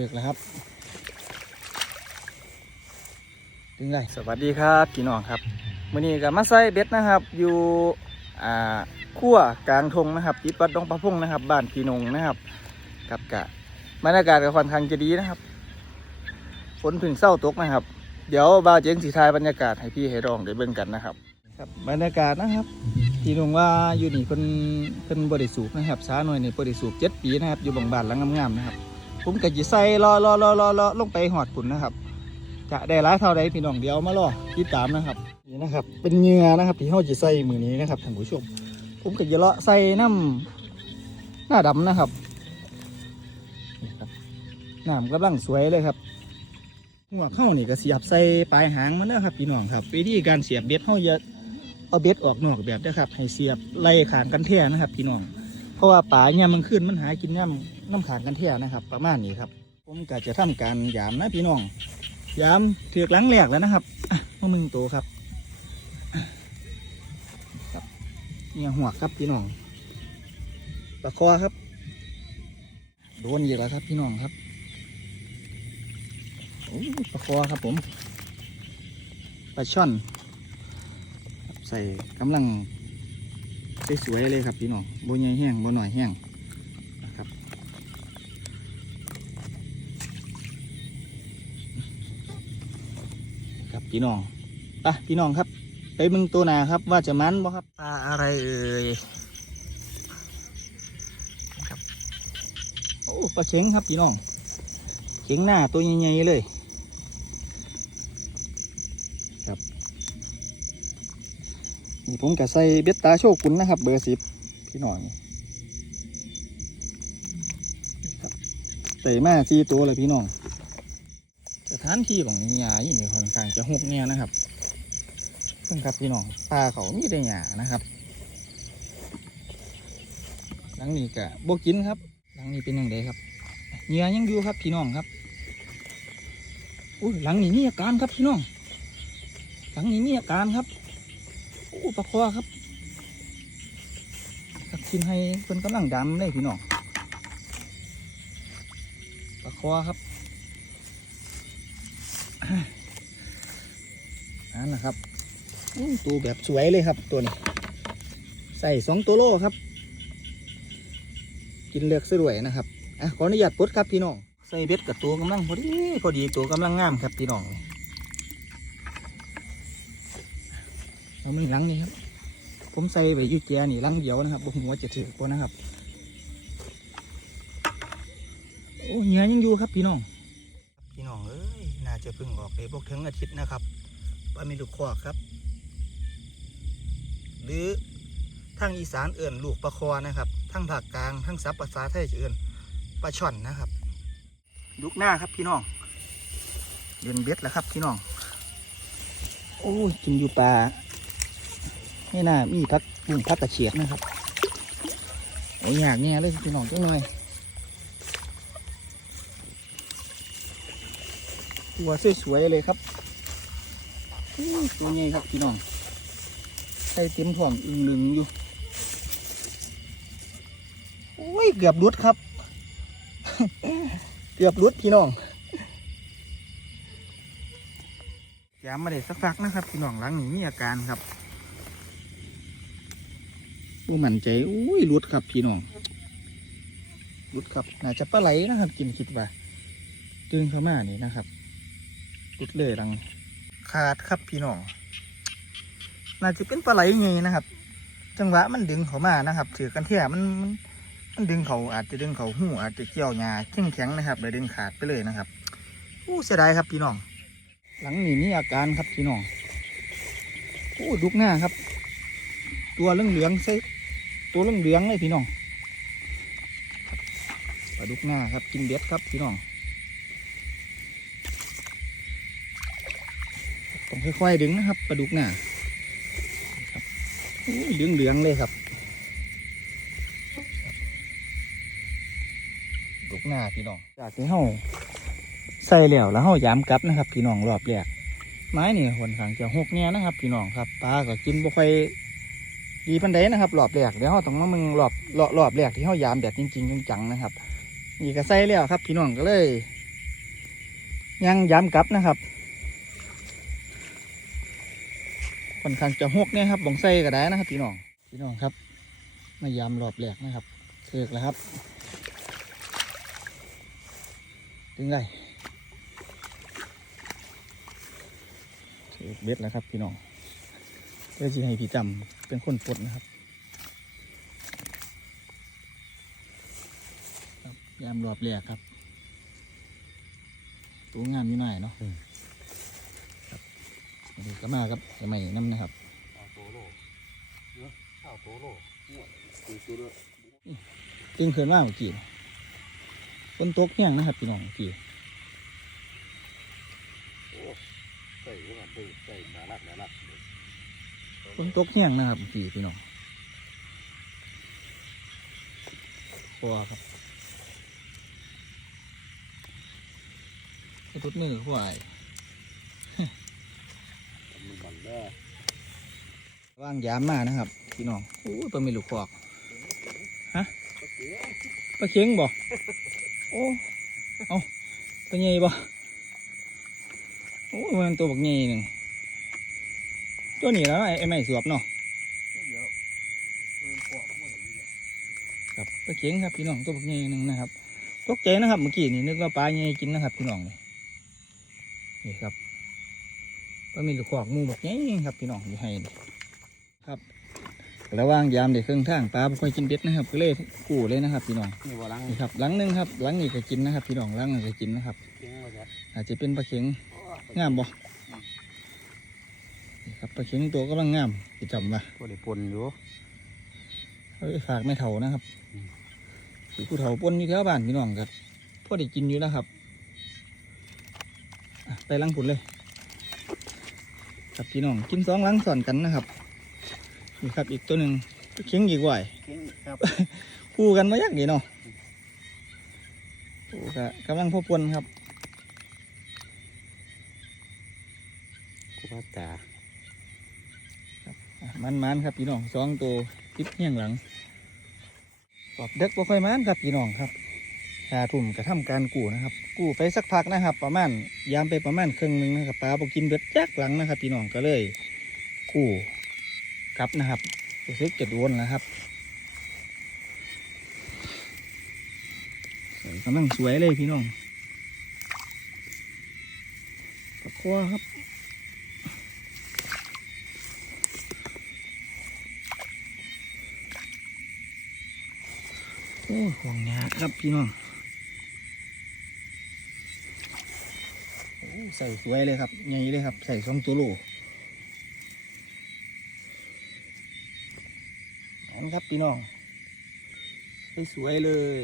เด็กแล้วครับถึงไงสวัสดีครับพี่น้องครับมื้อนี้กับมาใส่เบ็ดนะครับ อยู่อ่าขั้วกลางทงนะครับติดวัดดงประพงนะครับ บ้านพี่นงนะครับกับกะบรรยากาศก็ค่อนข้างจะดีนะครับฝนเพึ่งเศร้าตกนะครับ เดี๋ยวบ่าวเจ๋งสีทายบรรยากาศให้พี่ให้รองได้เบิ่งกันนะครับ ครับบรรยากาศนะครับพี่นงว่าอยู่นี่เพิ่นเพิ่นบริสูบนะครับสาหน่อยนี่บริสูบเจ็ดปีนะครับ อยู่บางบ้านหลังงามๆนะครับ ผมก็จะใส่รอรอรอรอรอลงไปหอดปุ่นนะครับ จะได้ร้ายเท่าใดพี่น้องเดียวมารอติดตามนะครับนี่นะครับ เป็นเหงื่อนะครับที่เขาจะใส่มือนี้นะครับท่านผู้ชม ผมก็จะเลาะใส่น้ำหน้าดำนะครับนี่ครับน้ำกำลังสวยเลยครับหัวเข้านี่ก็เสียบใส่ปลายหางมันนะครับพี่น้องครับวิธีการเสียบเบ็ดเข้าจะเอาเบ็ดออกนอกแบบนะครับ ให้เสียบไล่ขางกันแท่นะครับ พี่น้อง เพราะว่าป่าเนี่ยมันขึ้นมันหากินย่ำน้ำขางกันแท่นะครับ ประมาณนี้ครับ ผมก็จะทำการยามนะพี่น้องยามเถือกหลังแหลกแล้วนะครับอะมามึงโตครับครับเนี่ยหัวครับพี่น้องปลาคอครับ โดนอีกแล้วครับพี่น้องครับปลาคอครับผมปลาช่อน ใส่กำลัง สวยๆเลยครับพี่น้องโบใหญ่แห้งโบหน่อยแห้งนะครับครับพี่น้องไปพี่น้องครับ ไปมึงตัวหนาครับว่าจะมันบ่ครับปลาอะไรเอ่ยครับโอ้ปลาเข็งครับพี่น้องเข็งหน้าตัวใหญ่ๆเลยครับ นี่ผมก็ใส่เบ็ดตาโชกุนนะครับ เบอร์สิบพี่น้องครับใส่มาสี่ตัวเลยพี่น้องสถานที่ของหญ้าอยู่นี่ค่อนข้างจะหกเนี่ยนะครับเพิ่งครับพี่น้องปลาเขามีแต่หญ้านะครับหลังนี้กะบกินครับหลังนี้เป็นยังไงครับเหยื่อยังอยู่ครับพี่น้องครับอุ้ยหลังนี้มีอาการครับพี่น้องหลังนี้มีอาการครับ อู้ปลาคอครับกักินให้เพิ่นกำลังดำเลยพี่น้องปลาคอครับนั่นนะครับตัวแบบสวยเลยครับตัวนี้ ใส่สองตัวโลครับ กินเลือกสวยนะครับอะขออนุญาตปลดครับพี่น้องใส่เบ็ดกับตัวกำลังพอดีพอดีตัวกำลังงามครับพี่น้อง เราไม่หลังนี่ครับ ผมใส่ไว้อยูแจนี่หลังเดียวนะครับบนหัวจะถือกว่านะครับโอ้เหงื่อยังอยู่ครับพี่น้อง พี่น้องเอ้ยน่าจะเพิ่งออกไปบกถึงอาทิตย์นะครับปลามีลูกคอกครับ หรือทางอีสานเอื่นลูกปลาคอนะครับทางภาคกลางทางซับภาษาไทยเอื่นปลาช่อนนะครับลูกหน้าครับพี่น้องเรียนเบ็ดแล้วครับพี่น้อง โอ้ยกินอยู่ปลา ไม่น่ามีพักบุ้งพักตะเฉียดนะครับโอ้ยอยากแง่เลยพี่น้องจังหน่อยตัวสวยๆเลยครับตัวใหญ่ครับพี่น้องใส่เต็มถ่วงอึงลึงอยู่โอ้ยเกือบรุดครับ เกือบรุดพี่น้องยามมาได้สักพักนะครับ พี่น้องหลังนี้มีอาการครับ อู้มั่นใจอุ้ยรุดครับพี่น้องรุดครับ น่าจะปลาไหลนะครับ กินคิดว่าดึงเข้ามานี่นะครับรุดเลยรังขาดครับพี่น้อง น่าจะเป็นปลาไหลไงนะครับ จังหวะมันดึงเขามานะครับ ถือกันเที่ยมันมันดึงเขาอาจจะดึงเขาหูอาจจะเกี่ยวหญ้าแข็งแข็งนะครับเลยดึงขาดไปเลยนะครับอู้เสียดายครับพี่น้อง หลังนี้มีอาการครับพี่น้องอู้ดุกหน้าครับ ตัวเหลืองเหลืองๆใส่ ตัวเหลืองเหลืองๆเลยพี่น้องปลาดุกหน้าครับกินเบ็ดครับพี่น้องต้องค่อยๆดึงนะครับปลาดุกหน้าครับเหลืองเหลืองๆเลยครับดุกหน้าพี่น้อง จากที่เฮาใส่แล้วแล้วเฮายามกลับนะครับ พี่น้องรอบแรกไม้นี่หนขางจะหกเนี่ยนะครับ พี่น้องครับปลาก็กินบ่ค่อย ดีปันใดนะครับรอบแรกเดี๋ยวเฮาต้องมามึงรอบรอบรอบแรกที่เฮายามแบบจริงๆจังๆนะครับนี่ก็ใส่แล้วครับพี่น้องก็เลย ยังย้ำกลับนะครับค่อนข้างจะหกเนี่ยครับบ่งไส้ก็ได้นะครับพี่น้องพี่น้องครับมายามรอบแรกนะครับเสกแล้วครับถึงไงเสกเบ็ดแล้วครับพี่น้อง เพื่อจะให้พี่จำเป็นคนปลดนะครับครับยามรอบแรกครับ ตัวงามอยู่หน่อยเนาะครับอันนี้ก็มาครับจะไม่น้ำนะครับเอาโตโลเนาะเอาโตโลหัวตีตัวเลยตึงเขินมากเมื่อกี้ฝนตกแห้งนะครับพี่น้องเมื่อกี้โอ้ใส่หัวเบิ่งใส่หนาลักหนาลักฝ นตกแห้งนะครับเมื่อกี้พี่น้องพอครับไอ้ทุดมือควายมันบันได้ว่างยามมานะครับ พี่น้องโอ้ยปลาไม่ลูกคอกฮะปลาเค็งบ่โอ้เอาปลาใหญ่บ่โอ้ยมันตัวบักใหญ่หนึ่ง ตัวนี้แล้วไอ้ไอ้ไม่สวบเนาะเดี๋ยวมันเกาะหัวอย่างนี้ครับปลาเค็งครับพี่น้องตัวบักใหญ่หนึ่งนะครับตกใจนะครับเมื่อกี้นี่นึกว่าปลาใหญ่กินนะครับพี่น้องนี่นี่ครับปลาไม่ลูกคอกหมูบักใหญ่ครับพี่น้องอยู่ให้นี่ครับระหว่างยามเด็กเครื่องทางปลาบ่ค่อยกินเบ็ดนะครับก็เลยกู้เลยนะครับ พี่น้องนี่ว่าลังนี่ครับหลังหนึงครับหลังนี้ก็กินนะครับ พี่น้องหลังนี้ก็กินนะครับเก่งว่าจะอาจจะเป็นปลาเข็งงามบ่นี่ ครับปลาเข็งตัวกำลังงามพี่จำว่าตัวได้ปนอยู่เอาไปฝากแม่เฒ่านะครับอืมสิผู้เฒ่าปนอยู่แถวบ้านพี่น้องครับพอได้กินอยู่แล้วครับอะไปหลังผุนเลย ครับพี่น้องกินสองหลังสอนกันนะครับนี่ครับอีกตัวหนึ่งปลาเข็งอีกว่ายเก่งครับคู่กันมาอย่างนี้เนาะโอ้ก็กำลังพบปนครับกูว่าตา มันมันครับพี่น้องสองตัวติดเฮียงหลังปอบเด็กบ่ค่อยมันครับพี่น้องครับหาทุ่มกระทำการกู้นะครับ กู้ไปสักพักนะครับ ประมาณยามไปประมาณครึ่งหนึงนะครับปลาบกินเบ็ดจักหลังนะครับ พี่น้องก็เลยกู้กลับนะครับรู้สึกจะโดนแล้วครับกำลังสวยเลยพี่น้องตะกัวครับ อ้ห่วงยาครับพี่น้องโอ้ใส่สวยเลยครับใหญ่เลยครับ ใส่สองตัวโลอันครับพี่น้องสวยเลย